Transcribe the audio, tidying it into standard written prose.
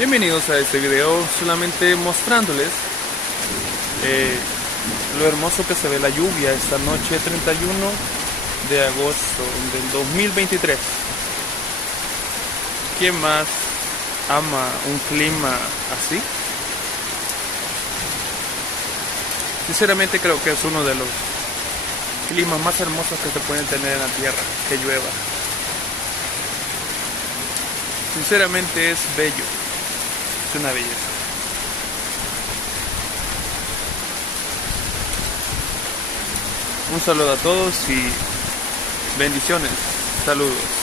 Bienvenidos a este video, solamente mostrándoles lo hermoso que se ve la lluvia esta noche 31 de agosto del 2023. ¿Quién más ama un clima así? Sinceramente creo que es uno de los climas más hermosos que se pueden tener en la tierra, que llueva. Sinceramente es bello, es una belleza. Un saludo a todos y bendiciones, saludos.